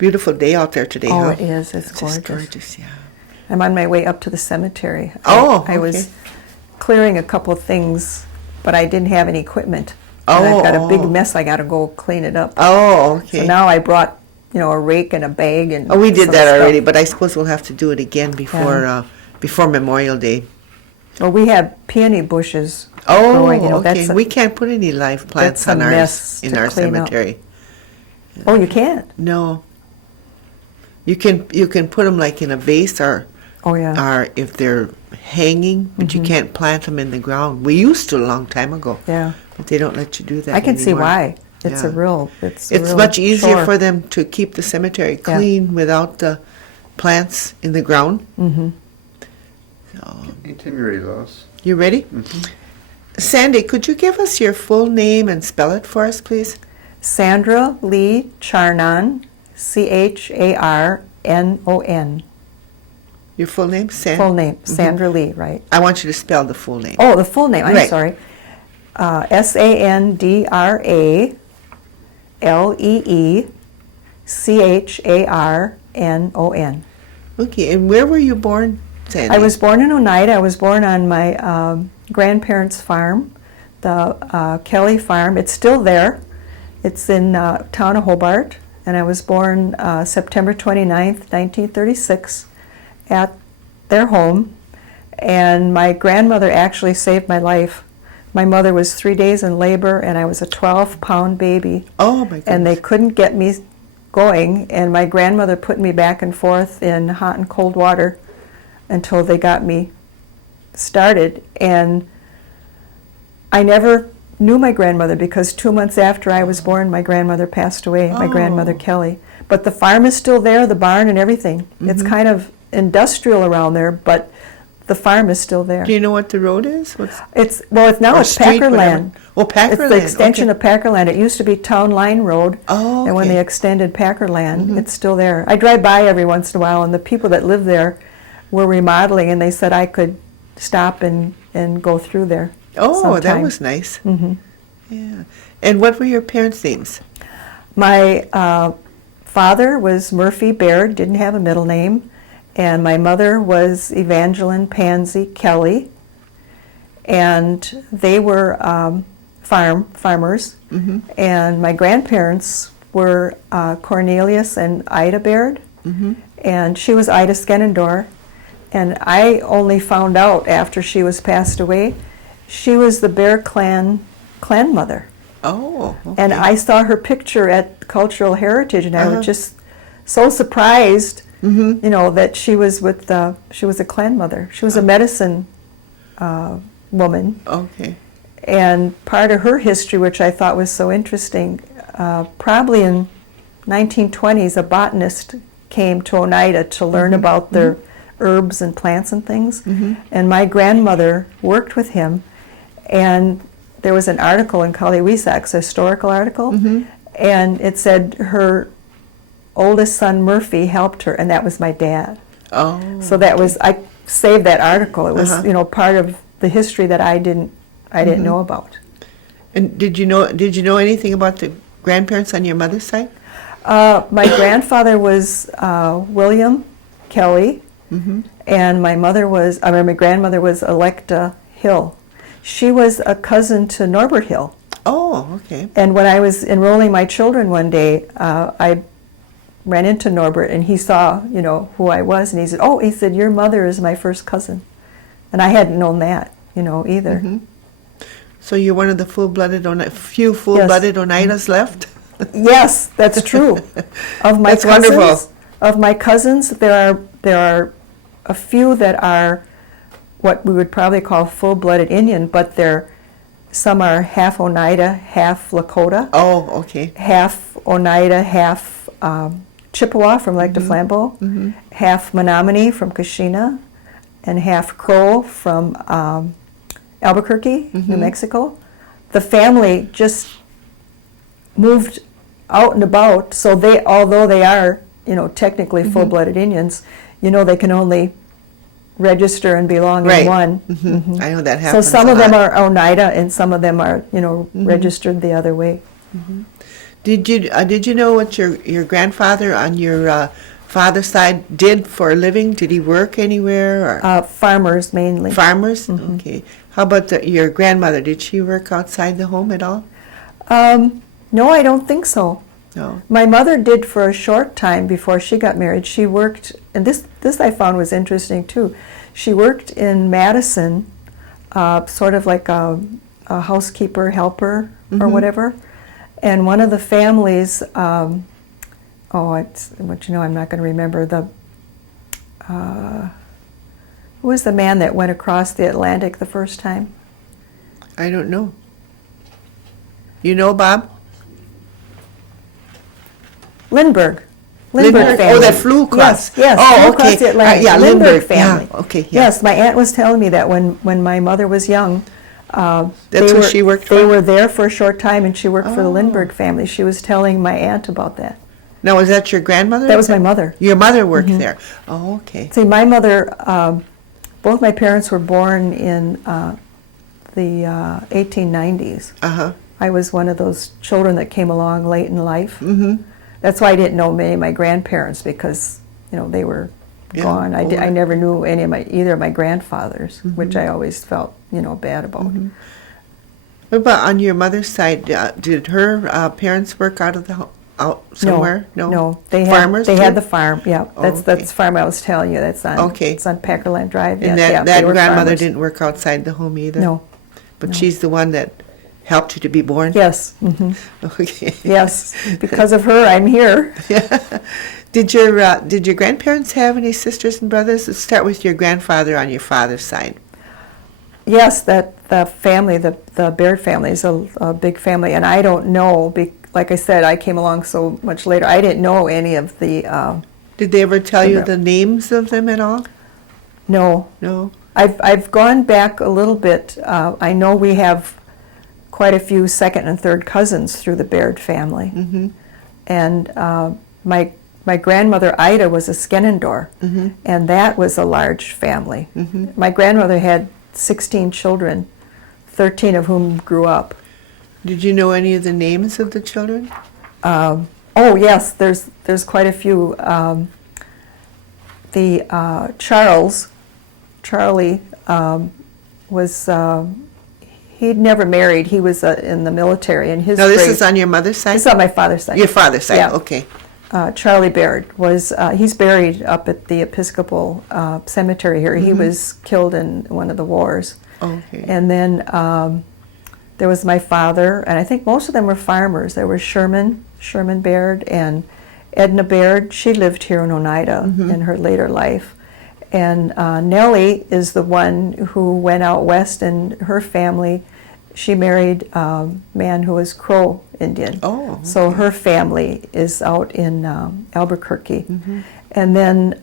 Beautiful day out there today, Oh, huh? it is. It's Just gorgeous. gorgeous, yeah. I'm on my way up to the cemetery. Oh, I was okay. clearing a couple of things, but I didn't have any equipment. Oh, And I've got a big oh. mess. I got to go clean it up. Oh, okay. So now I brought, a rake and a bag and. Oh, we did some that stuff. already, but I suppose we'll have to do it again before Memorial Day. Well, we have peony bushes Oh, growing. okay. We can't put any live plants that's a on mess in to our clean up. cemetery. Oh, you can't. No. You can put them like in a vase or if they're hanging, but you can't plant them in the ground. We used to a long time ago. Yeah. But they don't let you do that I can see anymore. why. It's Yeah. It's much easier chore. for them to keep the cemetery clean without the plants in the ground. Mm-hmm. So, Anytime you're ready, Lois. you ready? Mm-hmm. Sandy, could you give us your full name and spell it for us, please? Sandra Lee Charnon, Charnon. Your full name? Full name, Sandra Lee, right? I want you to spell the full name. Oh, the full name, I'm Right. sorry. SandraLeeCharnon. Okay, and where were you born, Sandy? I was born in Oneida. I was born on my grandparents' farm, the Kelly farm. It's still there. It's in town of Hobart, and I was born September 29th, 1936, at their home. And my grandmother actually saved my life. My mother was 3 days in labor, and I was a 12-pound baby. Oh, my goodness. And they couldn't get me going, and my grandmother put me back and forth in hot and cold water until they got me started. And I never knew my grandmother because 2 months after I was born, my grandmother passed away, my grandmother Kelly. But the farm is still there, the barn and everything. It's kind of industrial around there, but the farm is still there. Do you know what the road is? It's Or street, Packer whatever. Land. Oh, Packer It's Land. the extension okay. of Packer Land. It used to be Town Line Road, Oh, and when okay. they extended Packer Land, it's still there. I drive by every once in a while, and the people that live there were remodeling, and they said I could stop and go through there. Oh, that sometime. was nice. Mhm. Yeah. And what were your parents' names? My father was Murphy Baird, didn't have a middle name, and my mother was Evangeline Pansy Kelly, and they were farmers, and my grandparents were Cornelius and Ida Baird, and she was Ida Skenendor, and I only found out after she was passed away, she was the Bear Clan mother. Oh, okay. And I saw her picture at Cultural Heritage, and I was just so surprised, that she was she was a clan mother. She was a medicine woman, Okay. and part of her history, which I thought was so interesting, probably in 1920s, a botanist came to Oneida to learn about their herbs and plants and things, and my grandmother worked with him, and there was an article in Kaliwisak's, a historical article, and it said her oldest son Murphy helped her, and that was my dad. Oh. So that was, I saved that article. It was part of the history that I didn't know about. And did you know anything about the grandparents on your mother's side? My grandfather was William Kelly, and my grandmother was Electa Hill. She was a cousin to Norbert Hill. Oh, okay. And when I was enrolling my children one day, I ran into Norbert, and he saw, who I was, and he said, your mother is my first cousin. And I hadn't known that, either. So you're one of the few full-blooded Oneidas left? Yes, that's true. Of my That's cousins, wonderful. Of my cousins, there are a few that are what we would probably call full-blooded Indian, but some are half Oneida, half Lakota. Oh, okay. Half Oneida, half Chippewa from Lake de Flambeau, half Menominee from Kashina, and half Crow from Albuquerque, New Mexico. The family just moved out and about, so although they are, technically full-blooded Indians, they can only register and belong in one. I know that So happens some a of them lot. are Oneida, and some of them are, registered the other way. Did you know what your grandfather on your father's side did for a living? Did he work anywhere? Or? Farmers mainly. Farmers? Mm-hmm. Okay. How about your grandmother? Did she work outside the home at all? No, I don't think so. No. My mother did for a short time before she got married. She worked, and this I found was interesting too. She worked in Madison, sort of like a housekeeper helper or whatever. And one of the families, I'm not going to remember who was the man that went across the Atlantic the first time? I don't know. You know, Bob? Lindbergh family. Oh, that flew across. Yes. Oh, flew across the Atlantic. Lindbergh family. Yeah, okay. Yeah. Yes, my aunt was telling me that when my mother was young, that's what she worked for? They were there for a short time, and she worked for the Lindbergh family. She was telling my aunt about that. Now, was that your grandmother? That was my mother. Your mother worked there. Oh, okay. See, my mother, both my parents were born in the 1890s. Uh-huh. I was one of those children that came along late in life. Mm-hmm. That's why I didn't know many of my grandparents, because they were gone. I never knew either of my grandfathers, which I always felt bad about. What about on your mother's side? Did her parents work out somewhere? No. They farmers. They had the farm. Yeah, that's okay. the farm I was telling you. That's on. Okay. It's on Packerland Drive. And yes, that they were grandmother farmers. didn't work outside the home either. No. But she's the one that helped you to be born. Yes. Okay. Yes, because of her, I'm here. Yeah. Did your grandparents have any sisters and brothers? Let's start with your grandfather on your father's side. Yes, the family, the Baird family, is a big family, and I don't know. Like I said, I came along so much later. I didn't know any of the. Did they ever tell you the names of them at all? No. No. I've gone back a little bit. I know we have quite a few second and third cousins through the Baird family, and my grandmother Ida was a Skenendor, and that was a large family. My grandmother had 16 children, 13 of whom grew up. Did you know any of the names of the children? Oh yes, there's quite a few. Charlie was he'd never married. He was in the military, and his. No, this is on your mother's side. This is on my father's side. Your father's side. Yeah. Okay. Charlie Baird was he's buried up at the Episcopal Cemetery here. He was killed in one of the wars. Okay. And then there was my father, and I think most of them were farmers. There was Sherman Baird, and Edna Baird. She lived here in Oneida in her later life. And Nellie is the one who went out west, and her family, she married a man who was Crow Indian. Oh, okay. So her family is out in Albuquerque. And then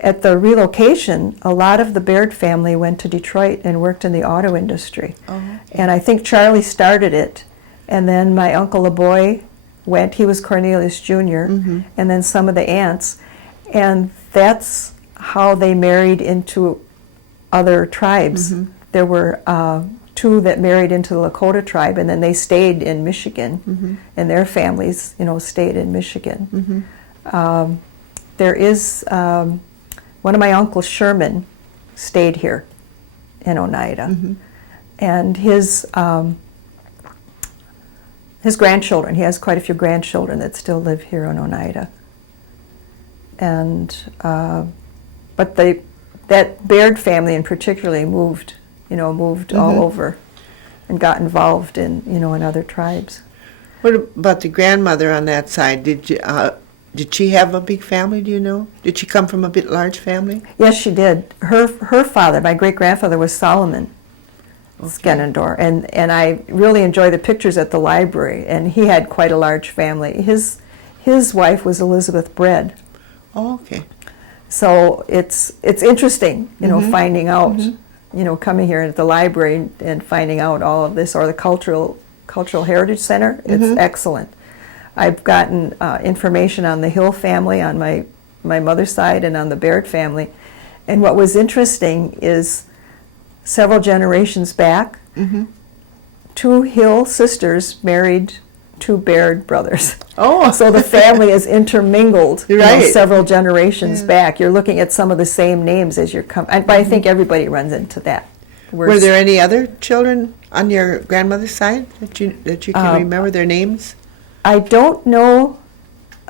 at the relocation, a lot of the Baird family went to Detroit and worked in the auto industry. Oh, okay. And I think Charlie started it. And then my Uncle LeBoy went, he was Cornelius Jr., and then some of the aunts. And that's how they married into other tribes. There were two that married into the Lakota tribe, and then they stayed in Michigan, and their families, stayed in Michigan. There is one of my uncles, Sherman, stayed here in Oneida, and his grandchildren. He has quite a few grandchildren that still live here in Oneida. And but that Baird family in particularly moved all over, and got involved in in other tribes. What about the grandmother on that side? Did she have a big family? Do you know? Did she come from a bit large family? Yes, she did. Her father, my great grandfather, was Solomon Skenendor, and I really enjoy the pictures at the library. And he had quite a large family. His wife was Elizabeth Bread. Oh, okay. So it's interesting, finding out, coming here at the library and finding out all of this, or the Cultural Heritage Center. It's excellent. I've gotten information on the Hill family on my mother's side and on the Baird family. And what was interesting is several generations back, two Hill sisters married two Baird brothers. Oh. So the family is intermingled, Right. several generations back. You're looking at some of the same names as you're coming. But I think everybody runs into that. Were there any other children on your grandmother's side that you can remember their names? I don't know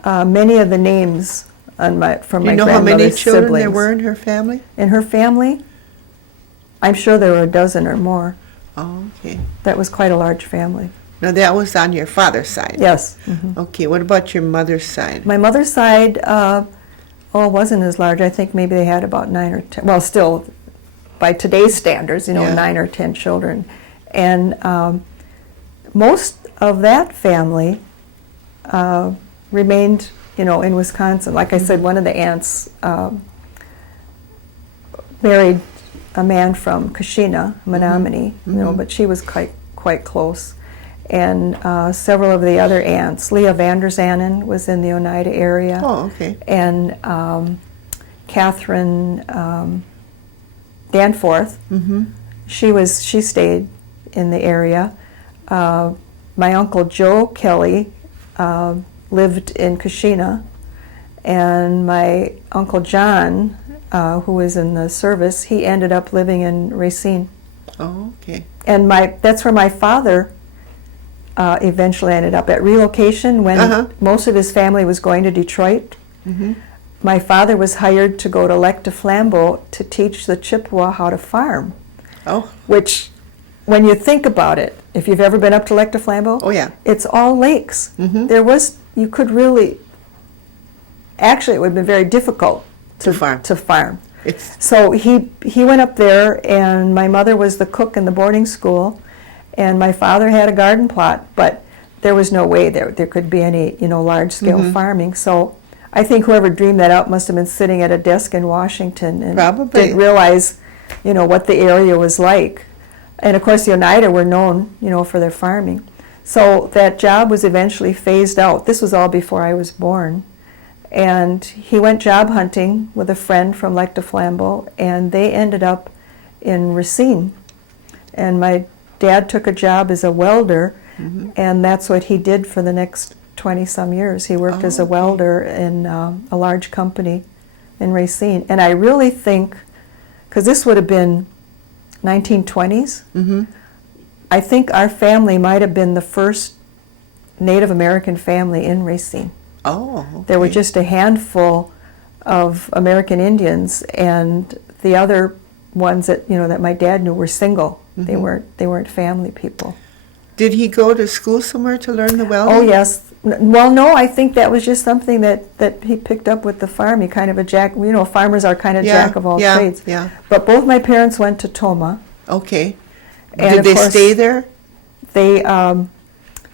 many of the names from my grandmother's siblings. Do you know how many children there were in her family? In her family, I'm sure there were a dozen or more. Oh, okay. That was quite a large family. Now, that was on your father's side? Yes. Mm-hmm. Okay, what about your mother's side? My mother's side, it wasn't as large. I think maybe they had about 9 or 10. Well, still, by today's standards, 9 or 10 children. And most of that family remained, in Wisconsin. Like I said, one of the aunts married a man from Kashina, Menominee, but she was quite close. And several of the other aunts, Leah Vanderzanen was in the Oneida area. Oh, okay. And Catherine Danforth, she stayed in the area. My Uncle Joe Kelly lived in Kashina, and my Uncle John, who was in the service, he ended up living in Racine. Oh, okay. And that's where my father eventually ended up at relocation when most of his family was going to Detroit. My father was hired to go to Lac du Flambeau to teach the Chippewa how to farm. Oh. Which, when you think about it, if you've ever been up to Lac du Flambeau, it's all lakes. You could really, actually it would have been very difficult to farm. So he went up there, and my mother was the cook in the boarding school, and my father had a garden plot, but there was no way there could be any large-scale farming. So I think whoever dreamed that out must have been sitting at a desk in Washington and didn't realize what the area was like. And of course the Oneida were known for their farming. So that job was eventually phased out. This was all before I was born. And he went job hunting with a friend from Lac du Flambeau, and they ended up in Racine. And my dad took a job as a welder, and that's what he did for the next 20-some years. He worked as a welder in a large company in Racine. And I really think, because this would have been 1920s, I think our family might have been the first Native American family in Racine. Oh, okay. There were just a handful of American Indians, and the other ones that that my dad knew were single. They weren't family people. Did he go to school somewhere to learn the welding? Oh yes. Well, no, I think that was just something that he picked up with the farm. He kind of a jack. Farmers are kind of jack of all trades. Yeah. But both my parents went to Toma. Okay. And did they stay there? They.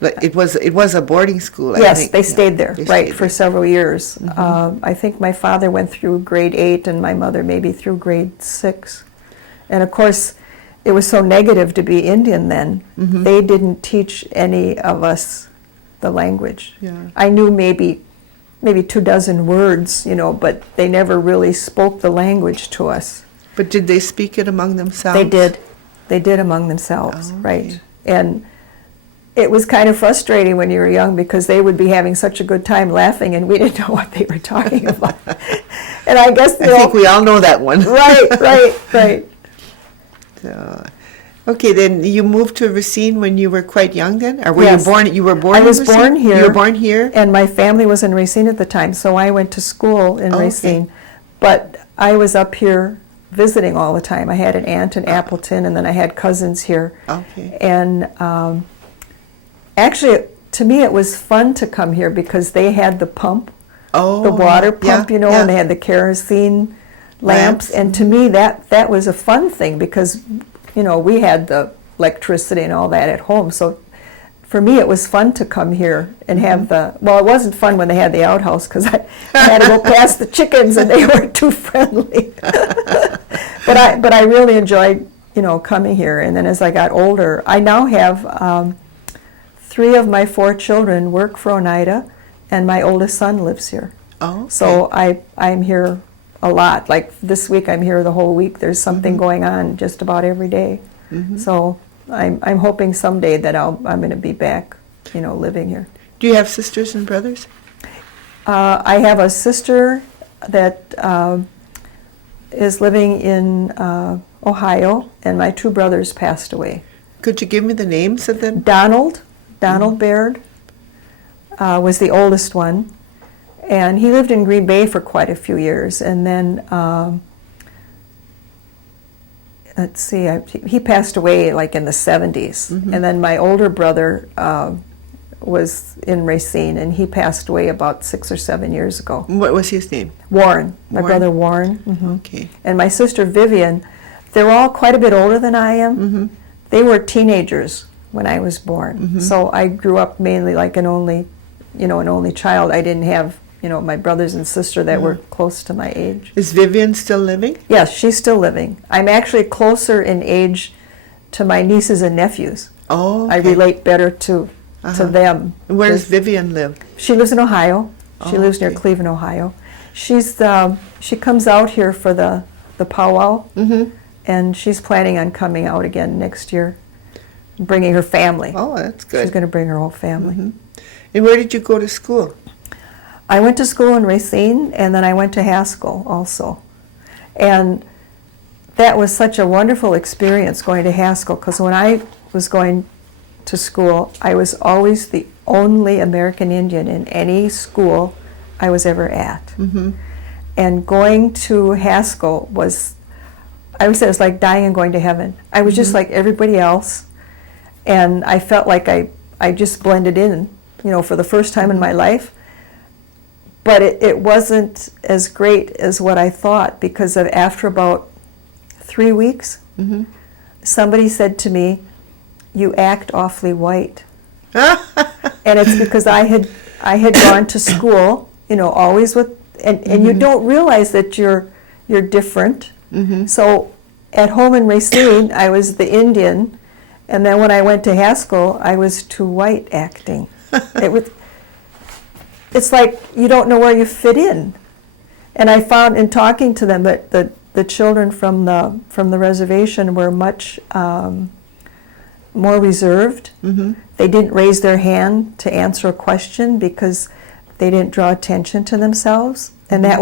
It was a boarding school. Yes, I think. They stayed there, for several years. I think my father went through grade 8 and my mother maybe through grade 6. And of course, it was so negative to be Indian then. They didn't teach any of us the language. Yeah. I knew maybe 24 words, but they never really spoke the language to us. But did they speak it among themselves? They did. They did among themselves, right. And it was kind of frustrating when you were young because they would be having such a good time laughing and we didn't know what they were talking about. And I guess I think we all know that one. Right. So, okay, then you moved to Racine when you were quite young then? Or were Yes. you born? You were born I in was Racine? born here. You were born here? And my family was in Racine at the time, so I went to school in Racine. Okay. But I was up here visiting all the time. I had an aunt in Appleton, and then I had cousins here. Okay. And actually, to me, it was fun to come here because they had the pump, the water pump, and they had the kerosene lamps. And to me, that was a fun thing because, we had the electricity and all that at home. So for me, it was fun to come here and have it wasn't fun when they had the outhouse because I had to go past the chickens and they weren't too friendly. But I really enjoyed, coming here. And then as I got older, I now have 3 of my 4 children work for Oneida, and my oldest son lives here. Oh, okay. So I'm here a lot. Like this week, I'm here the whole week. There's something going on just about every day. So I'm hoping someday that I'm going to be back living here. Do you have sisters and brothers? I have a sister that is living in Ohio, and my 2 brothers passed away. Could you give me the names of them? Donald Baird was the oldest one, and he lived in Green Bay for quite a few years. And then, let's see, he passed away like in the 70s. And then my older brother was in Racine, and he passed away about 6 or 7 years ago. What was his name? Warren. My brother Warren. Okay. And my sister Vivian. They're all quite a bit older than I am. They were teenagers when I was born. So I grew up mainly like an only child. I didn't have, my brothers and sister that were close to my age. Is Vivian still living? Yes, she's still living. I'm actually closer in age to my nieces and nephews. Oh, okay. I relate better to them. Where does Vivian live? She lives in Ohio. She lives near okay. Cleveland, Ohio. She comes out here for the powwow, and she's planning on coming out again next year, bringing her family. Oh, that's good. She's going to bring her whole family. And where did you go to school? I went to school in Racine, and then I went to Haskell also. And that was such a wonderful experience going to Haskell, because when I was going to school, I was always the only American Indian in any school I was ever at. And going to Haskell was, I would say it was like dying and going to heaven. I was just like everybody else, and I felt like I just blended in, for the first time in my life. But it wasn't as great as what I thought, because after about 3 weeks, somebody said to me, "You act awfully white." And it's because I had gone to school, always with, and you don't realize that you're different. So at home in Racine, I was the Indian, and then when I went to Haskell, I was too white acting. It's like you don't know where you fit in. And I found in talking to them that the children from the reservation were much more reserved. They didn't raise their hand to answer a question because they didn't draw attention to themselves, and that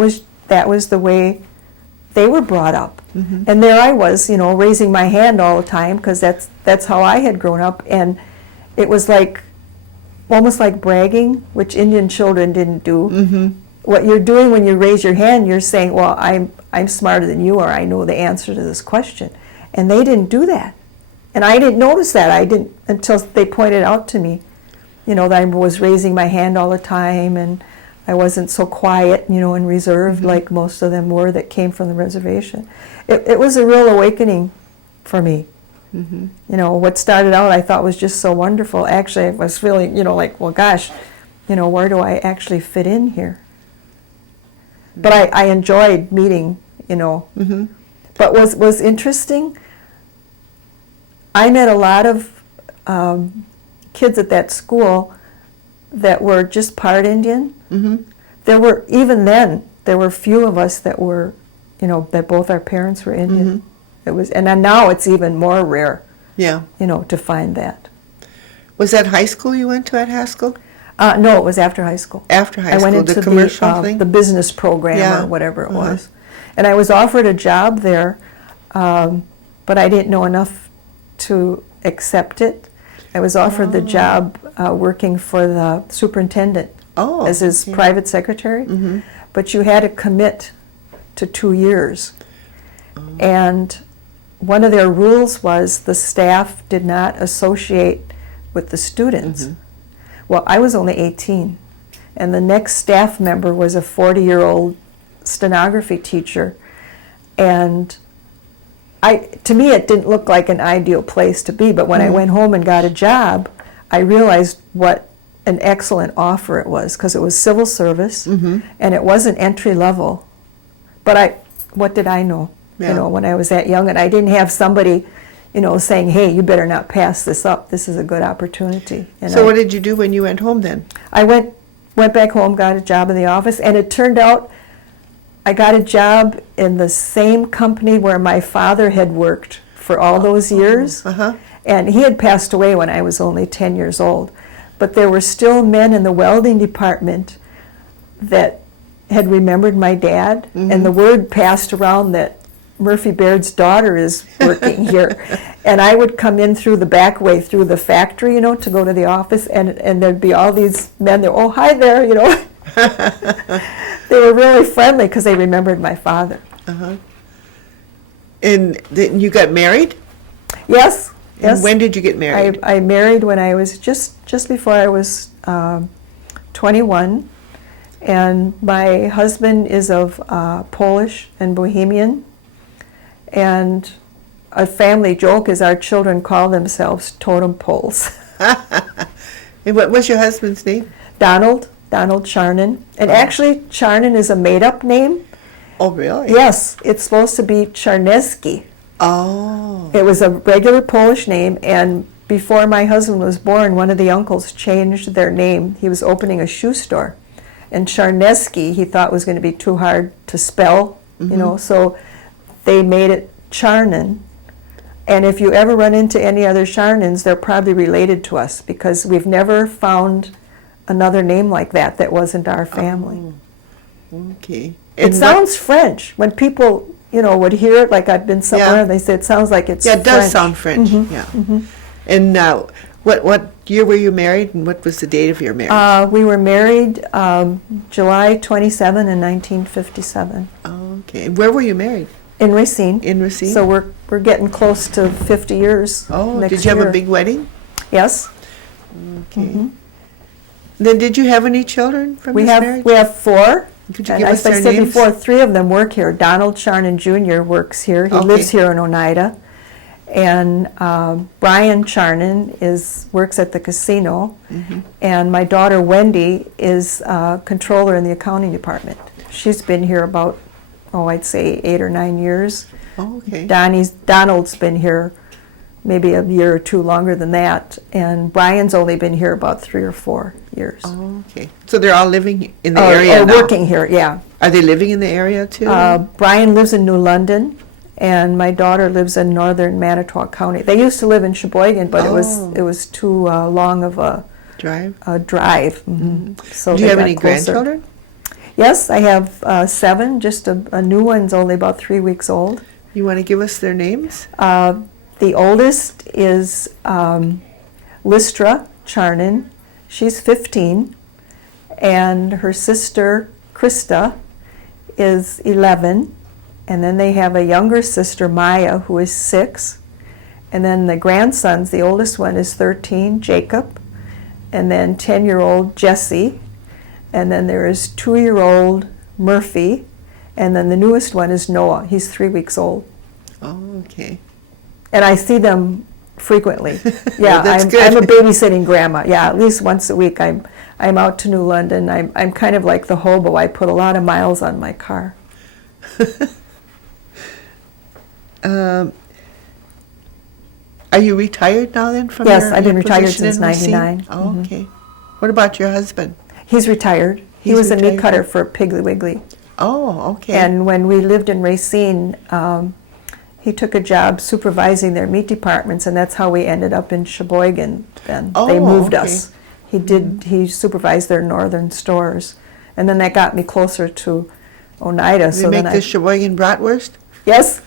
was the way they were brought up. And there I was, raising my hand all the time, because that's how I had grown up, and it was like almost like bragging, which Indian children didn't do. What you're doing when you raise your hand, you're saying, "Well, I'm smarter than you, or I know the answer to this question," and they didn't do that. And I didn't notice that. I didn't until they pointed out to me, that I was raising my hand all the time, and I wasn't so quiet, and reserved like most of them were that came from the reservation. It was a real awakening for me. What started out I thought was just so wonderful. Actually, I was feeling, like, well, gosh, where do I actually fit in here? But I enjoyed meeting, But was interesting. I met a lot of kids at that school that were just part Indian. There were few of us that were, that both our parents were Indian. It was, and then now it's even more rare. Yeah. To find that. Was that high school you went to at Haskell? No, it was after high school. After high school, I went into the commercial thing? The business program or whatever it was. And I was offered a job there, but I didn't know enough to accept it. I was offered the job working for the superintendent as his private secretary, but you had to commit to 2 years. And one of their rules was the staff did not associate with the students. Well, I was only 18, and the next staff member was a 40-year-old stenography teacher, and to me it didn't look like an ideal place to be, but when I went home and got a job, I realized what an excellent offer it was, because it was civil service, and it wasn't entry level. But what did I know? When I was that young, and I didn't have somebody, saying, "Hey, you better not pass this up. This is a good opportunity." And so what did you do when you went home then? I went back home, got a job in the office, and it turned out I got a job in the same company where my father had worked for all those years. And he had passed away when I was only 10 years old. but there were still men in the welding department that had remembered my dad, and the word passed around that Murphy Baird's daughter is working here. And I would come in through the back way, through the factory, to go to the office, and there'd be all these men there, oh, hi there, They were really friendly because they remembered my father. Uh-huh. And then you got married? Yes. And when did you get married? I married when I was just before I was 21, and my husband is of Polish and Bohemian, and a family joke is our children call themselves totem poles. And what was your husband's name? Donald Charnon, and actually Charnon is a made-up name. Oh, really? Yes, it's supposed to be Czarneski. Oh. It was a regular Polish name, and before my husband was born, one of the uncles changed their name. He was opening a shoe store, and Czarneski he thought was going to be too hard to spell, so they made it Charnon. And if you ever run into any other Charnons, they're probably related to us, because we've never found another name like that wasn't our family. Oh. Okay. It sounds French. When people, would hear it, like I've been somewhere, and they say it sounds like it's French. Yeah, it does sound French, yeah. And what year were you married, and what was the date of your marriage? We were married July 27 in 1957. Okay. And where were you married? In Racine. In Racine? So we're getting close to 50 years. Oh, next did you have year. a big wedding? Yes. Okay. Then did you have any children from this marriage? We have 4. Could you And give us as I their said names? before, 3 of them work here. Donald Charnon Jr. works here. He lives here in Oneida. And Brian Charnon works at the casino. And my daughter Wendy is controller in the accounting department. She's been here about, I'd say 8 or 9 years. Oh, okay. Donald's been here maybe a year or 2 longer than that, and Brian's only been here about 3 or 4 years. Oh, okay. So they're all living in the area now? Working here, yeah. Are they living in the area too? Brian lives in New London, and my daughter lives in northern Manitowoc County. They used to live in Sheboygan, but it was too long of a drive. So Do you they have got any closer. grandchildren? Yes, I have 7. Just a new one's only about 3 weeks old. You want to give us their names? The oldest is Lystra Charnon. She's 15, and her sister Krista is 11, and then they have a younger sister Maya who is 6, and then the grandsons, the oldest one is 13, Jacob, and then 10-year-old Jesse, and then there is 2-year-old Murphy, and then the newest one is Noah. He's 3 weeks old. Oh, okay. And I see them frequently. Yeah, that's I'm good. a babysitting grandma. Yeah, at least once a week. I'm out to New London. I'm kind of like the hobo. I put a lot of miles on my car. Are you retired now then from Yes, your I've been retired position since in Racine? '99. Oh, okay. What about your husband? He's retired. He He's was a meat retired. cutter for Piggly Wiggly. Oh, okay. And when we lived in Racine, he took a job supervising their meat departments, and that's how we ended up in Sheboygan then. They moved us. He supervised their northern stores. And then that got me closer to Oneida. They make the Sheboygan bratwurst? Yes.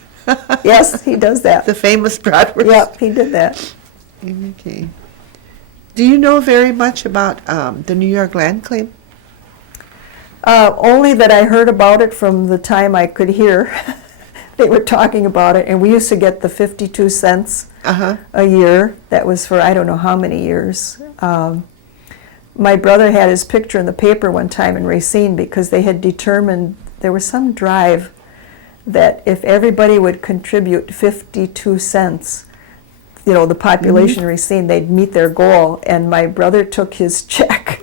Yes, he does that. The famous bratwurst? Yep, he did that. Okay. Do you know very much about the New York land claim? Only that I heard about it from the time I could hear. They were talking about it, and we used to get the 52 cents a year. That was for I don't know how many years. My brother had his picture in the paper one time in Racine because they had determined there was some drive that if everybody would contribute 52 cents, the population in Racine, they'd meet their goal. And my brother took his check.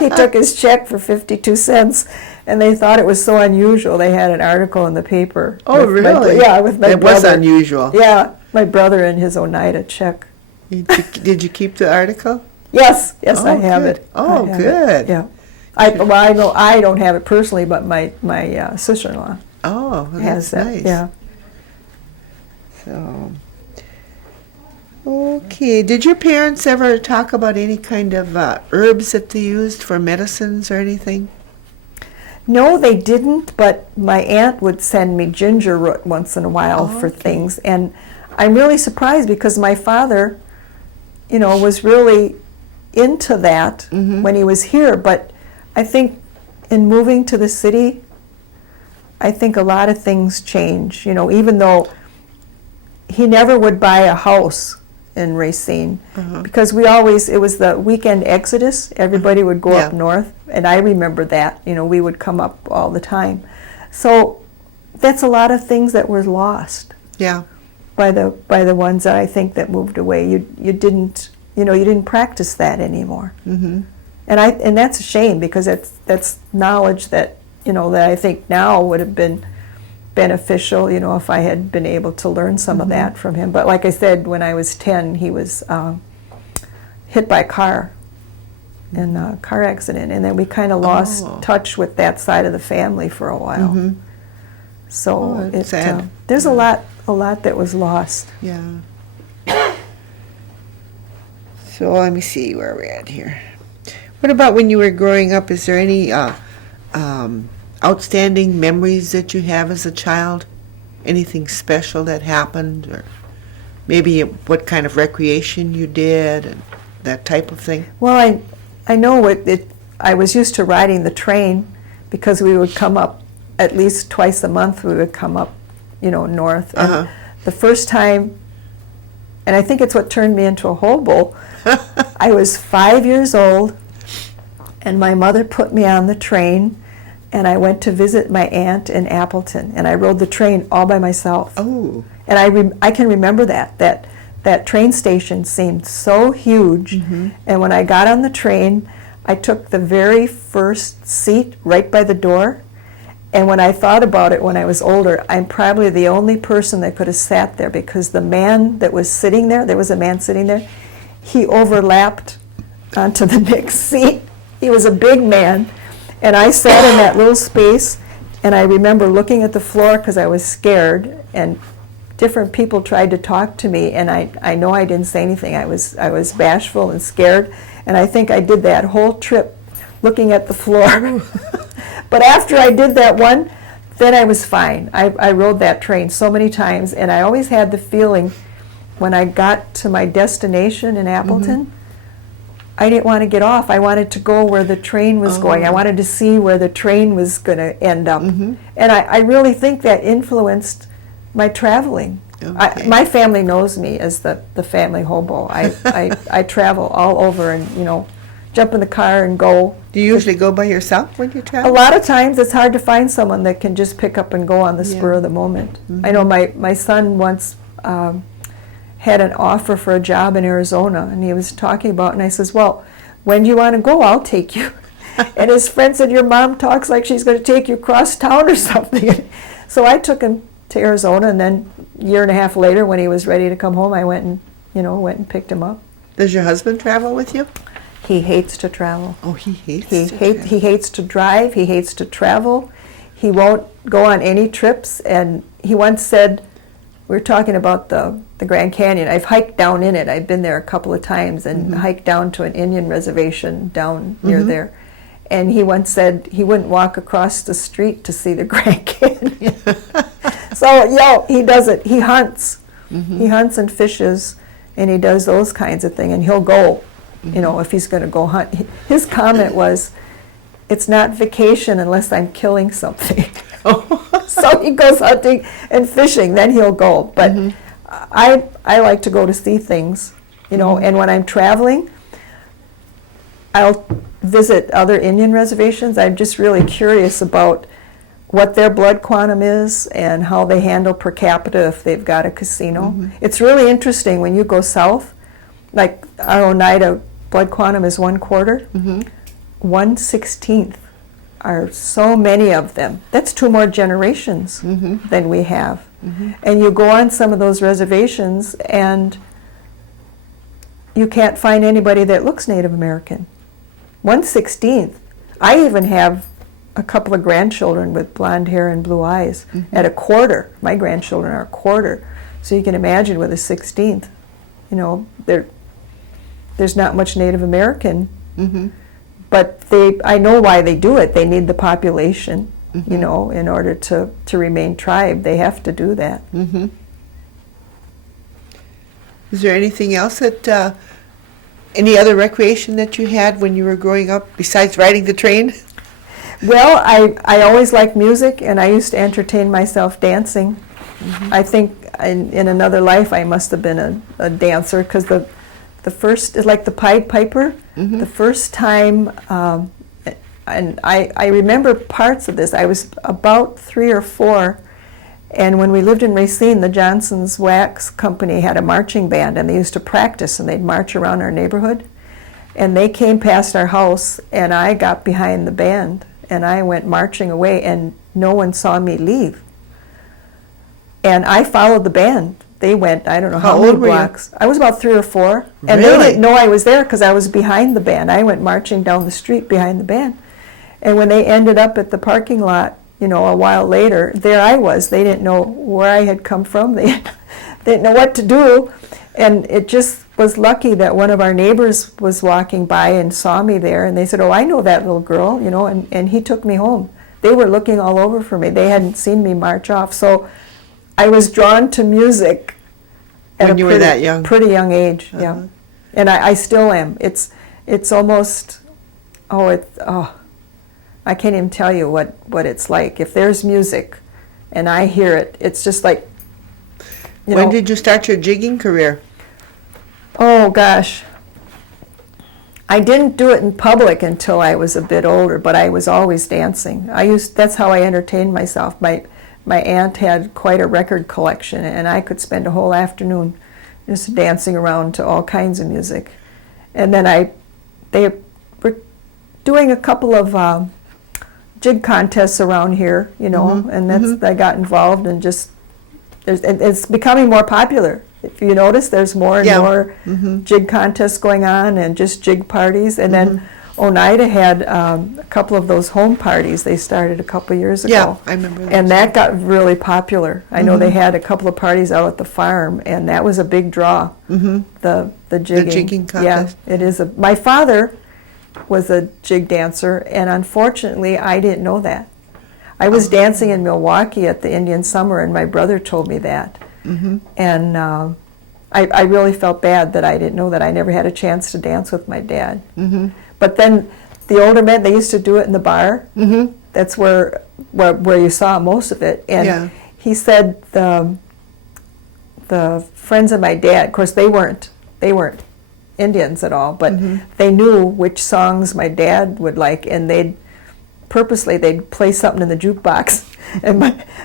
He took his check for 52 cents, and they thought it was so unusual. They had an article in the paper. Oh, really? With my brother. It was unusual. Yeah, my brother and his Oneida check. Did you keep the article? Yes, I have good. it. Oh, good. Yeah. I know I don't have it personally, but my sister-in-law Oh, well, has that's that. nice. Yeah. So, Okay. Did your parents ever talk about any kind of herbs that they used for medicines or anything? No, they didn't, but my aunt would send me ginger root once in a while for things. And I'm really surprised because my father, was really into that when he was here. But I think in moving to the city, I think a lot of things change. Even though he never would buy a house in Racine because it was the weekend exodus. Everybody would go up north, and I remember that. We would come up all the time. So that's a lot of things that were lost. Yeah. By the ones that I think that moved away. You didn't practice that anymore. Mm-hmm. And that's a shame because that's knowledge that that I think now would have been beneficial, if I had been able to learn some of that from him. But like I said, when I was 10, he was hit by a car in a car accident, and then we kind of lost touch with that side of the family for a while. Mm-hmm. So there's a lot that was lost. Yeah. So let me see where we're at here. What about when you were growing up? Is there any outstanding memories that you have as a child? Anything special that happened, or maybe what kind of recreation you did and that type of thing? Well, I know I was used to riding the train because we would come up at least twice a month. We would come up, north. And the first time, and I think it's what turned me into a hobo, I was 5 years old, and my mother put me on the train, and I went to visit my aunt in Appleton, and I rode the train all by myself. Oh. And I can remember that train station seemed so huge, and when I got on the train, I took the very first seat right by the door, and when I thought about it when I was older, I'm probably the only person that could have sat there because the man that was sitting there was a man sitting there, he overlapped onto the next seat. He was a big man. And I sat in that little space, and I remember looking at the floor because I was scared, and different people tried to talk to me, and I know I didn't say anything. I was bashful and scared, and I think I did that whole trip looking at the floor. But after I did that one, then I was fine. I rode that train so many times, and I always had the feeling when I got to my destination in Appleton, I didn't want to get off. I wanted to go where the train was going. I wanted to see where the train was going to end up. And I really think that influenced my traveling. Okay. My family knows me as the family hobo. I travel all over and, jump in the car and go. Do you usually go by yourself when you travel? A lot of times it's hard to find someone that can just pick up and go on the spur of the moment. I know my son once had an offer for a job in Arizona, and he was talking about it, and I says, well, when do you want to go? I'll take you. And his friend said, your mom talks like she's going to take you across town or something. So I took him to Arizona, and then a year and a half later, when he was ready to come home, I went and picked him up. Does your husband travel with you? He hates to travel. Oh, he hates He hates to drive. He hates to travel. He won't go on any trips, and he once said, we were talking about the Grand Canyon. I've hiked down in it. I've been there a couple of times and hiked down to an Indian reservation down near there. And he once said he wouldn't walk across the street to see the Grand Canyon. So, he does it. He hunts. He hunts and fishes, and he does those kinds of things. And he'll go, if he's going to go hunt. His comment was, it's not vacation unless I'm killing something. So he goes hunting and fishing, then he'll go. But I like to go to see things, and when I'm traveling, I'll visit other Indian reservations. I'm just really curious about what their blood quantum is and how they handle per capita if they've got a casino. It's really interesting when you go south, like our Oneida blood quantum is 1/4, 1/16 are so many of them. That's 2 more generations than we have. And you go on some of those reservations and you can't find anybody that looks Native American. 1/16. I even have a couple of grandchildren with blonde hair and blue eyes at 1/4. My grandchildren are 1/4. So you can imagine with a 16th. there's not much Native American, Mm-hmm. but I know why they do it. They need the population, Mm-hmm. in order to remain tribe. They have to do that. Mm-hmm. Is there anything else that, any other recreation that you had when you were growing up besides riding the train? Well, I always liked music, and I used to entertain myself dancing. Mm-hmm. I think in another life I must have been a dancer, because the first, like the Pied Piper, Mm-hmm. the first time, and I remember parts of this. I was about 3 or 4, and when we lived in Racine, the Johnson's Wax Company had a marching band, and they used to practice, and they'd march around our neighborhood. And they came past our house, and I got behind the band, and I went marching away, and no one saw me leave. And I followed the band. They went, I don't know how many blocks. I was about 3 or 4, and they didn't know I was there because I was behind the band. I went marching down the street behind the band. And when they ended up at the parking lot, a while later, there I was. They didn't know where I had come from. They didn't know what to do. And it just was lucky that one of our neighbors was walking by and saw me there. And they said, "Oh, I know that little girl," and he took me home. They were looking all over for me. They hadn't seen me march off. So I was drawn to music at when you were that young. Pretty young age, Uh-huh. yeah. And I still am. It's almost, I can't even tell you what it's like. If there's music and I hear it, it's just like, When did you start your jigging career? Oh gosh. I didn't do it in public until I was a bit older, but I was always dancing. That's how I entertained myself. My aunt had quite a record collection, and I could spend a whole afternoon just dancing around to all kinds of music. And then they were doing a couple of jig contests around here, Mm-hmm. and I got involved, and it's becoming more popular. If you notice, there's more and more Mm-hmm. jig contests going on, and just jig parties. And then Oneida had a couple of those home parties they started a couple of years ago. Yeah, I remember that. And that got really popular. I know they had a couple of parties out at the farm, and that was a big draw. Mm-hmm. The jigging. The jigging contest. Yeah, it is. My father was a jig dancer, and unfortunately, I didn't know that. I was dancing in Milwaukee at the Indian Summer, and my brother told me that. Mm-hmm. And I really felt bad that I didn't know that. I never had a chance to dance with my dad. Mm-hmm. But then the older men, they used to do it in the bar. Mm-hmm. That's where you saw most of it. And he said the friends of my dad, of course they weren't Indians at all, but they knew which songs my dad would like, and they'd play something in the jukebox. And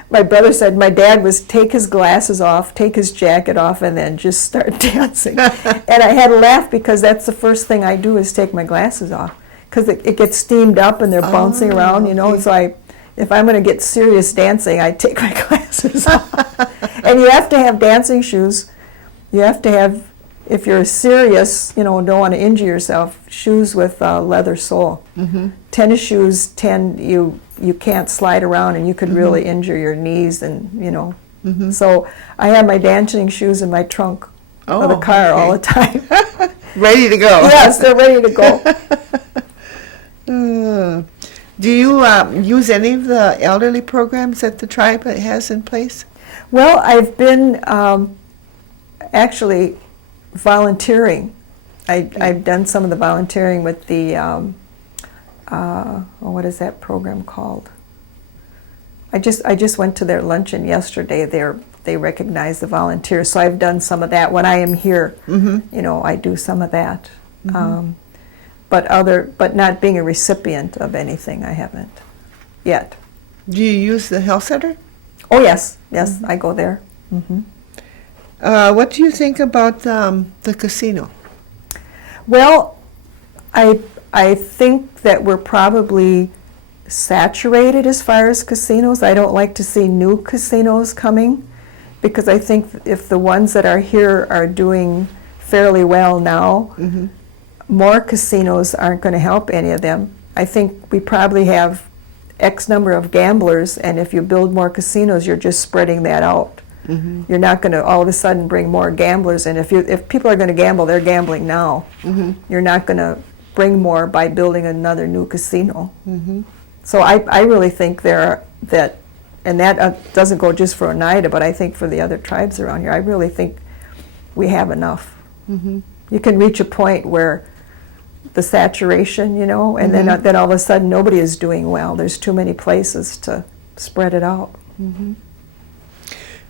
my brother said my dad was take his glasses off, take his jacket off, and then just start dancing. And I had to laugh because that's the first thing I do is take my glasses off, because it gets steamed up and they're bouncing around, okay. So if I'm going to get serious dancing, I take my glasses off. And you have to have dancing shoes. You have to have, if you're serious, don't want to injure yourself, shoes with a leather sole. Mm-hmm. Tennis shoes you can't slide around, and you could really injure your knees, and Mm-hmm. So I have my dancing shoes in my trunk of the car all the time. Ready to go. Yes, they're ready to go. Do you use any of the elderly programs that the tribe has in place? Well, I've been actually volunteering. I've done some of the volunteering with the what is that program called? I just went to their luncheon yesterday. They recognize the volunteers, so I've done some of that. When I am here, I do some of that. But not being a recipient of anything, I haven't yet. Do you use the health center? Oh yes, I go there. What do you think about the casino? Well, I think that we're probably saturated as far as casinos. I don't like to see new casinos coming, because I think if the ones that are here are doing fairly well now, more casinos aren't going to help any of them. I think we probably have X number of gamblers, and if you build more casinos, you're just spreading that out. Mm-hmm. You're not going to all of a sudden bring more gamblers in. If people are going to gamble, they're gambling now. Mm-hmm. You're not going to bring more by building another new casino. Mm-hmm. So I really think that doesn't go just for Oneida, but I think for the other tribes around here, I really think we have enough. Mm-hmm. You can reach a point where the saturation, and Mm-hmm. then all of a sudden nobody is doing well. There's too many places to spread it out. Mm-hmm.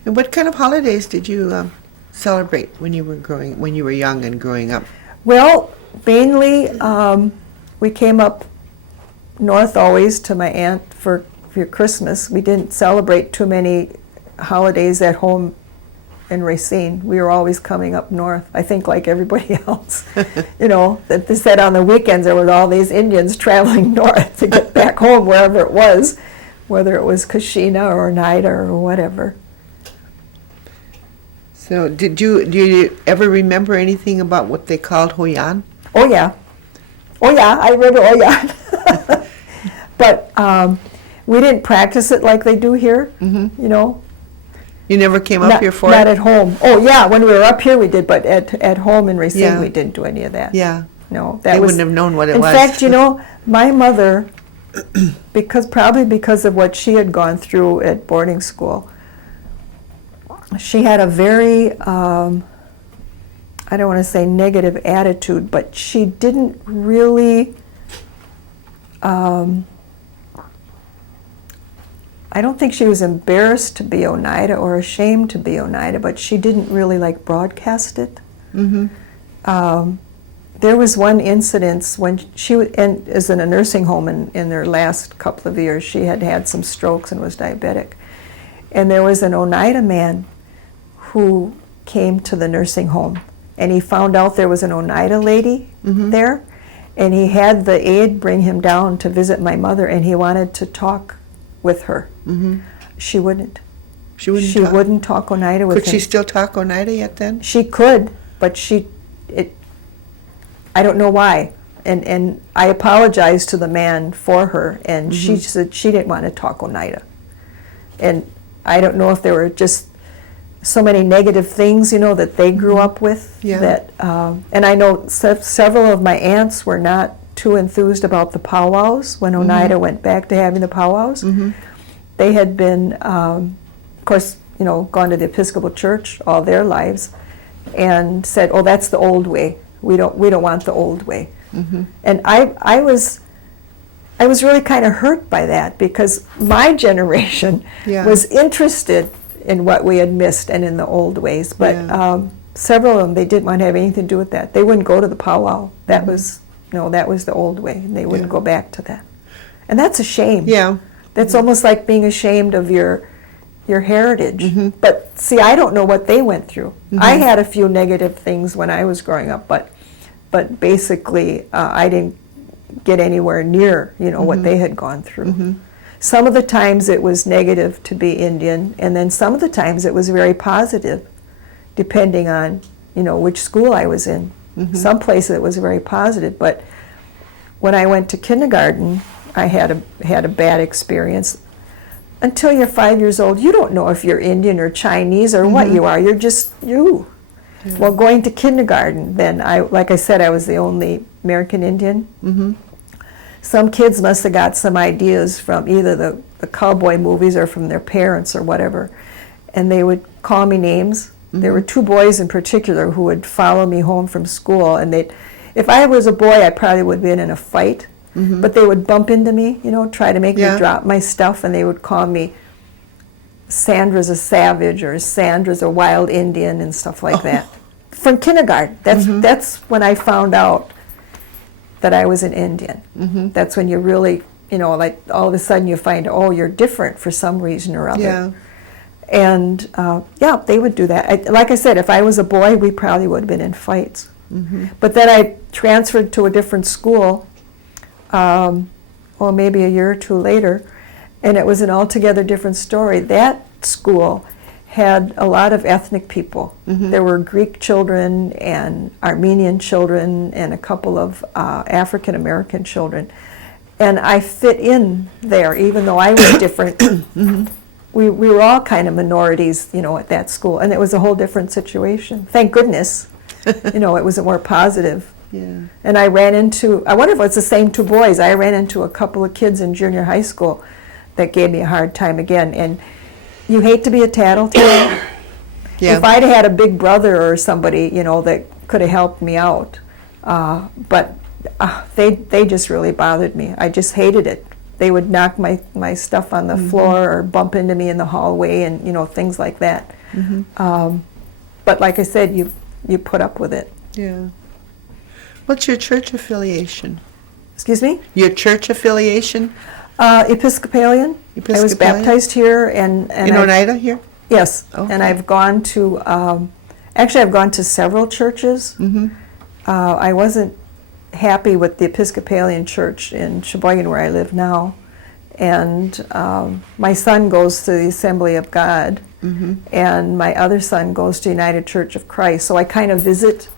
And what kind of holidays did you celebrate when you were young and growing up? Well, mainly we came up north always to my aunt for Christmas. We didn't celebrate too many holidays at home in Racine. We were always coming up north, I think like everybody else. That they said on the weekends there were all these Indians traveling north to get back home wherever it was, whether it was Kashina or Oneida or whatever. So do you ever remember anything about what they called Hoyan? Oh yeah, I remember Hoyan. But we didn't practice it like they do here, Mm-hmm. You never came up here for Not it? at home. Oh yeah, when we were up here we did, but at home in Racine Yeah. we didn't do any of that. Yeah. No, They wouldn't have known what it was. In fact, my mother, probably because of what she had gone through at boarding school, she had a very, I don't want to say negative attitude, but she didn't really, I don't think she was embarrassed to be Oneida or ashamed to be Oneida, but she didn't really broadcast it. Mm-hmm. There was one incident when she was in a nursing home in their last couple of years. She had had some strokes and was diabetic. And there was an Oneida man who came to the nursing home, and he found out there was an Oneida lady Mm-hmm. there, and he had the aide bring him down to visit my mother, and he wanted to talk with her. Mm-hmm. She wouldn't. She wouldn't talk? Oneida with him. Could she still talk Oneida yet then? She could, but I don't know why. And I apologized to the man for her, and she said she didn't want to talk Oneida. And I don't know if there were just so many negative things, that they grew up with. Yeah. That, and I know several of my aunts were not too enthused about the powwows when Oneida went back to having the powwows. Mm-hmm. They had been, of course, gone to the Episcopal Church all their lives, and said, "Oh, that's the old way. We don't want the old way." Mm-hmm. And I was really kind of hurt by that, because my generation Yeah. was interested in what we had missed and in the old ways, but Yeah. several of them, they didn't want to have anything to do with that. They wouldn't go to the powwow. That was the old way, and they wouldn't Yeah. go back to that. And that's a shame. Yeah. That's almost like being ashamed of your heritage. Mm-hmm. But see, I don't know what they went through. Mhm. I had a few negative things when I was growing up, but basically I didn't get anywhere near what they had gone through. Mm-hmm. Some of the times it was negative to be Indian, and then some of the times it was very positive, depending on which school I was in. Mhm. Some places it was very positive, but when I went to kindergarten, I had a bad experience. Until you're 5 years old, you don't know if you're Indian or Chinese or what Mhm. you are. You're just you. Yeah. Well, going to kindergarten, then like I said, I was the only American Indian. Mm-hmm. Some kids must have got some ideas from either the cowboy movies or from their parents or whatever, and they would call me names. There were two boys in particular who would follow me home from school, and if I was a boy, I probably would have been in a fight, Mhm. but they would bump into me, try to make Yeah. me drop my stuff, and they would call me Sandra's a savage or Sandra's a wild Indian and stuff like that. From kindergarten, that's when I found out that I was an Indian. Mm-hmm. That's when you really, like all of a sudden you find, oh, you're different for some reason or other. Yeah. And they would do that. Like I said, if I was a boy, we probably would have been in fights. Mm-hmm. But then I transferred to a different school, maybe a year or two later, and it was an altogether different story. That school had a lot of ethnic people. Mhm. There were Greek children and Armenian children and a couple of African American children. And I fit in there, even though I was different. Mm-hmm. we were all kind of minorities, at that school, and it was a whole different situation. Thank goodness, it was more positive. Yeah. And I wonder if it's the same two boys. I ran into a couple of kids in junior high school that gave me a hard time again. And you hate to be a tattletale. Yeah. If I'd had a big brother or somebody, that could have helped me out, but they just really bothered me. I just hated it. They would knock my stuff on the floor or bump into me in the hallway and, things like that. But like I said, you put up with it. Yeah. What's your church affiliation? Excuse me? Your church affiliation? Episcopalian. I was baptized here and in Oneida here? Yes. Okay. And I've gone to I've gone to several churches. I wasn't happy with the Episcopalian church in Sheboygan where I live now, and my son goes to the Assembly of God, and my other son goes to United Church of Christ. So I kind of visit,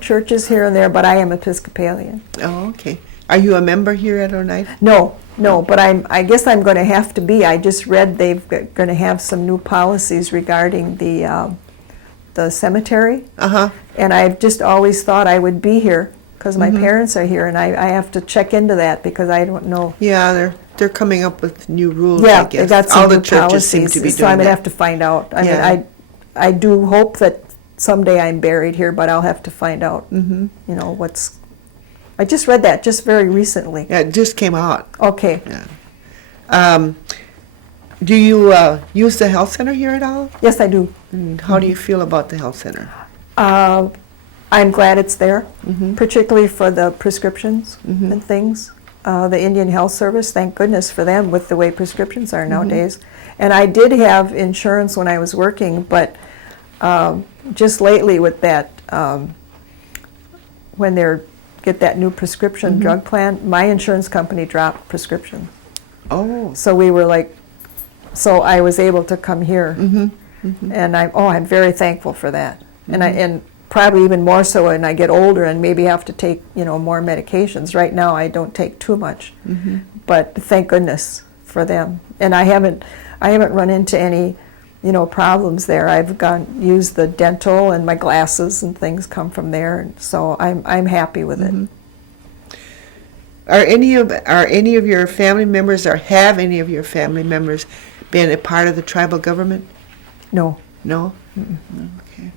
churches here and there, but I am Episcopalian. Oh, okay. Are you a member here at Oneida? No, but I guess I'm going to have to be. I just read going to have some new policies regarding the cemetery, and I've just always thought I would be here because my parents are here, and I have to check into that because I don't know. Yeah, they're coming up with new rules. Yeah, I guess. they got some all new the churches policies, seem to be so doing I'm going to that. have to find out. I Yeah. mean, I do hope that someday I'm buried here, but I'll have to find out. What's. I just read that just very recently. Yeah, it just came out. Okay. Yeah. Do you use the health center here at all? Yes, I do. And how do you feel about the health center? I'm glad it's there, particularly for the prescriptions and things. The Indian Health Service, thank goodness for them with the way prescriptions are nowadays. And I did have insurance when I was working, but just lately with that, when they get that new prescription drug plan, my insurance company dropped prescription. Oh. So so I was able to come here, and I'm very thankful for that. And probably even more so when I get older and maybe have to take more medications. Right now I don't take too much, but thank goodness for them. And I haven't run into any problems there. I've used the dental, and my glasses and things come from there. So I'm happy with it. Are any of your family members, or have any of your family members been a part of the tribal government? No. No? Okay.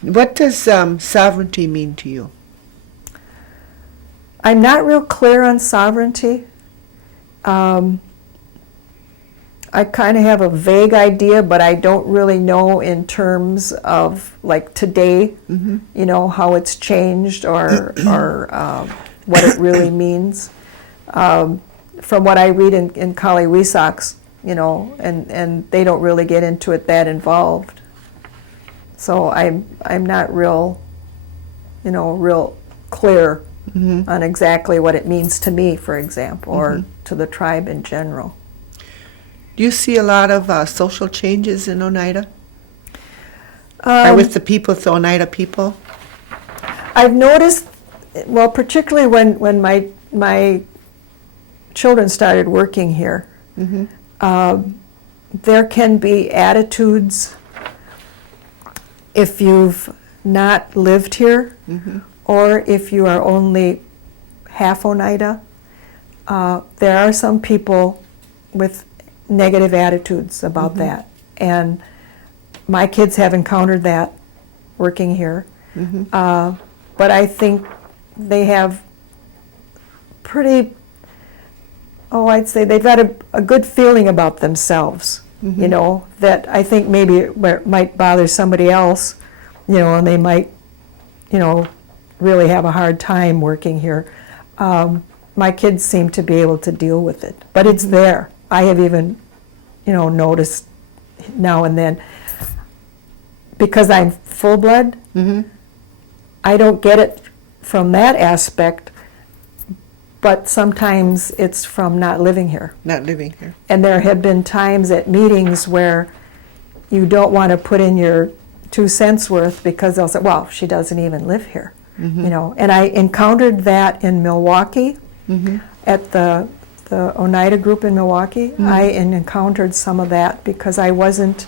What does sovereignty mean to you? I'm not real clear on sovereignty. I kind of have a vague idea, but I don't really know in terms of like today, how it's changed or what it really means. From what I read in Kali Weesox, and they don't really get into it that involved. So I'm not real clear on exactly what it means to me, for example, or to the tribe in general. Do you see a lot of social changes in Oneida? Or with the people, with the Oneida people? I've noticed, well, particularly when my children started working here, there can be attitudes if you've not lived here, or if you are only half Oneida. There are some people with negative attitudes about that, and my kids have encountered that working here. But I think they have I'd say they've got a good feeling about themselves, that I think maybe it might bother somebody else, and they might, really have a hard time working here. My kids seem to be able to deal with it, but it's there. I have even, noticed now and then, because I'm full-blood, I don't get it from that aspect, but sometimes it's from not living here. Not living here. And there have been times at meetings where you don't want to put in your 2 cents worth because they'll say, well, she doesn't even live here. And I encountered that in Milwaukee at the Oneida group in Milwaukee, I encountered some of that because I wasn't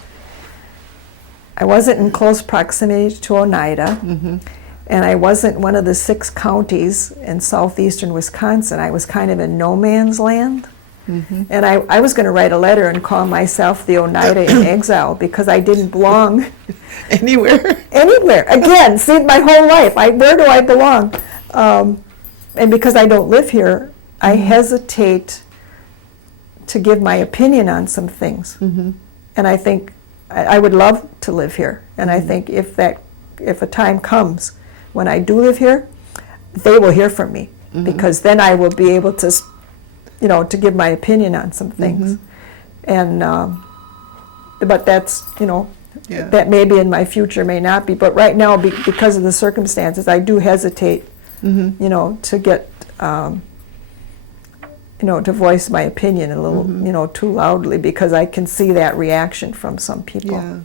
in close proximity to Oneida, and I wasn't one of the 6 counties in southeastern Wisconsin. I was kind of in no man's land. And I was going to write a letter and call myself the Oneida in exile because I didn't belong Anywhere? anywhere. Again, see, my whole life, where do I belong? And because I don't live here, I hesitate to give my opinion on some things. And I think I would love to live here. And I think if a time comes when I do live here, they will hear from me because then I will be able to, to give my opinion on some things. And but that's, that may be in my future, may not be. But right now, because of the circumstances, I do hesitate, to get, to voice my opinion a little, too loudly because I can see that reaction from some people. Yeah.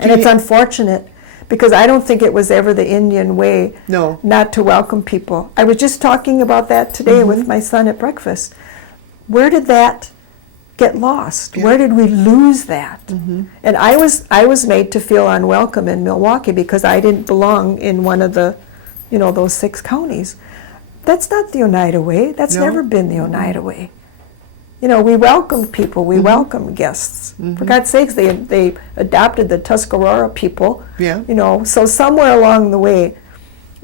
And it's unfortunate because I don't think it was ever the Indian way not to welcome people. I was just talking about that today with my son at breakfast. Where did that get lost? Where did we lose that? And I was made to feel unwelcome in Milwaukee because I didn't belong in one of the, those 6 counties. That's not the Oneida way. That's never been the Oneida way. We welcome people. We welcome guests. For God's sakes, they adopted the Tuscarora people. So somewhere along the way,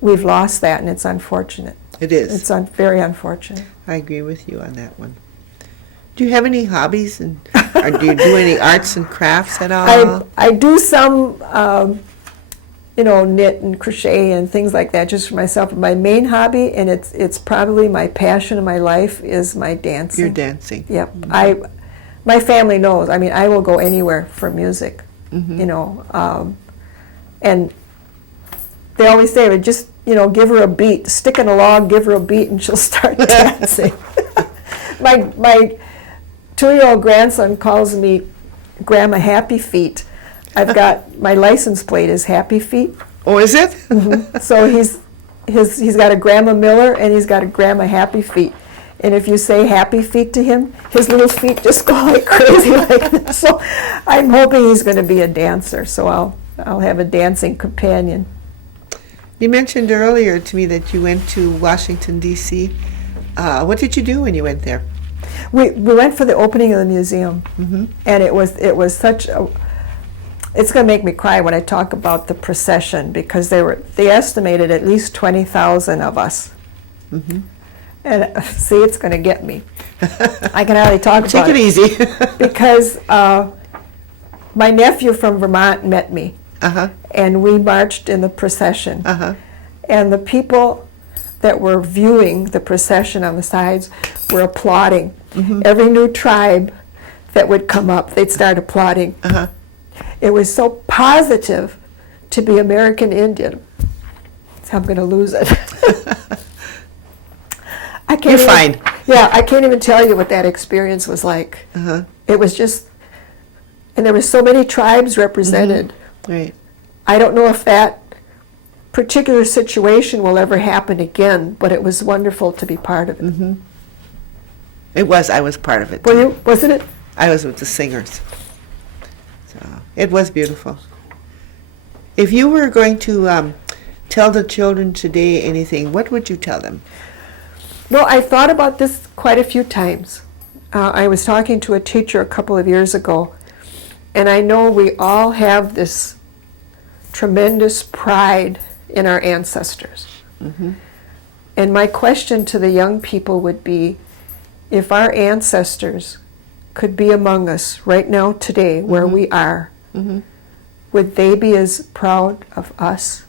we've lost that, and it's unfortunate. It is. It's very unfortunate. I agree with you on that one. Do you have any hobbies, or do you do any arts and crafts at all? I do some, knit and crochet and things like that just for myself. My main hobby, and it's probably my passion in my life, is my dancing. You're dancing. Yep. My family knows. I mean, I will go anywhere for music, and they always say, just, give her a beat, stick in a log, give her a beat, and she'll start dancing. My 2-year-old grandson calls me Grandma Happy Feet. I've got my license plate is Happy Feet. Oh, is it? So he's got a Grandma Miller and he's got a Grandma Happy Feet. And if you say Happy Feet to him, his little feet just go like crazy like this. So I'm hoping he's going to be a dancer. So I'll have a dancing companion. You mentioned earlier to me that you went to Washington, D.C. What did you do when you went there? We went for the opening of the museum, and it was such a. It's going to make me cry when I talk about the procession because they estimated at least 20,000 of us. And see, it's going to get me. I can hardly talk about it. Take it easy. Because my nephew from Vermont met me, and we marched in the procession. And the people that were viewing the procession on the sides were applauding. Every new tribe that would come up, they'd start applauding. It was so positive to be American Indian. So I'm going to lose it. You're fine. Yeah, I can't even tell you what that experience was like. It was just, and there were so many tribes represented. Right. I don't know if that particular situation will ever happen again, but it was wonderful to be part of it. It was. I was part of it. Were you? Wasn't it? I was with the singers. So it was beautiful. If you were going to tell the children today anything, what would you tell them? Well, I thought about this quite a few times. I was talking to a teacher a couple of years ago, and I know we all have this tremendous pride in our ancestors. And my question to the young people would be, if our ancestors could be among us right now today where we are, would they be as proud of us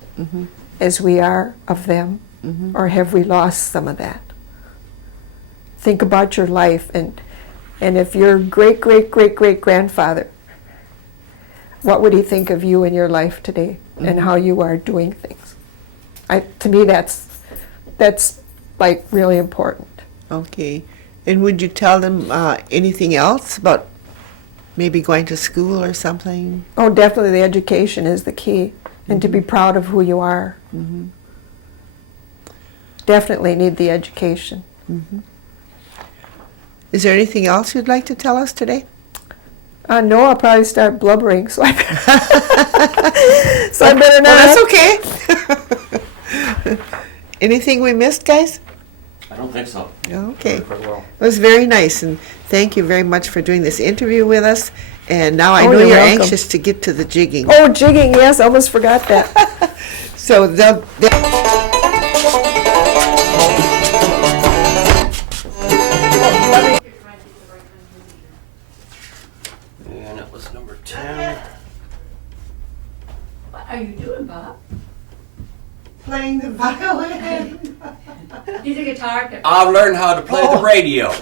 as we are of them? Or have we lost some of that? Think about your life, and if your great-great-great-great-grandfather, what would he think of you in your life today and how you are doing things? To me, that's like really important. Okay. And would you tell them anything else about maybe going to school or something? Oh, definitely the education is the key, and to be proud of who you are. Definitely need the education. Is there anything else you'd like to tell us today? No, I'll probably start blubbering, so I better, not. Well, that's okay. Anything we missed, guys? I don't think so. Okay. Quite well. It was very nice, and thank you very much for doing this interview with us. And now I know you're you're welcome. anxious to get to the jigging. Oh, jigging, yes, I almost forgot that. So they'll And it was number 10. What are you doing, Bob? playing the violin. He's a guitar picker. I've learned how to play the radio.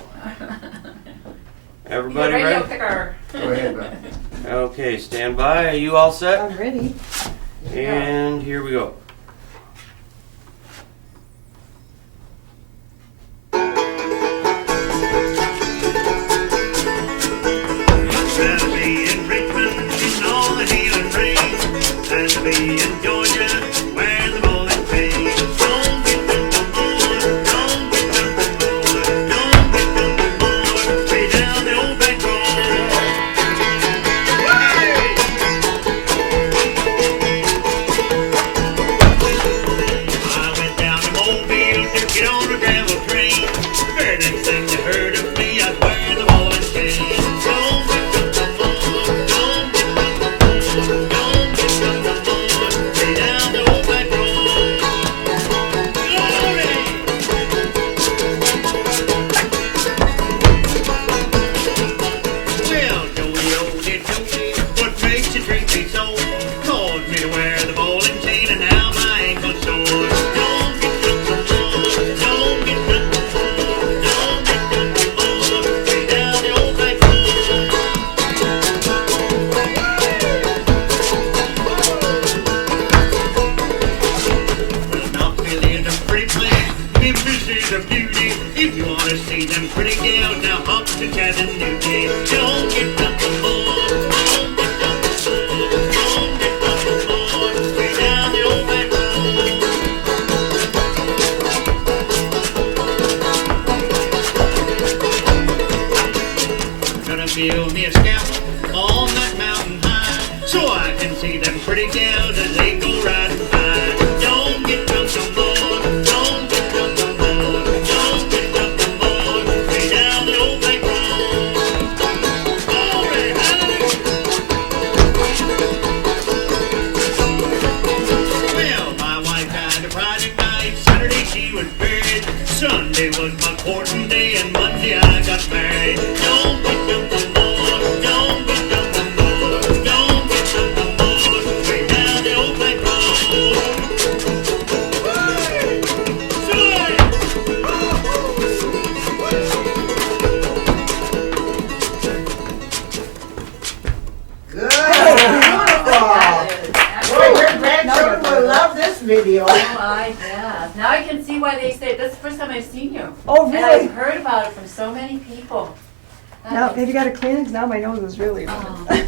Everybody radio ready? picker. Go ahead, Beth. Okay, stand by. Are you all set? I'm ready. And here we go. Build me a scaffold on that mountain high, so I can see them pretty gals as they go riding by. Don't get drunk no more, don't get drunk no more, don't get drunk no more, way down the old back road. Glory, well, my wife died a Friday night, Saturday she was buried, Sunday was my courting day, and Monday I got married. Don't get drunk no more. Video. Oh, yeah. Now I can see why they say that's the first time I've seen you. Oh, And really? I've heard about it from so many people. Now, have you got a Kleenex? Now my nose is really. Oh.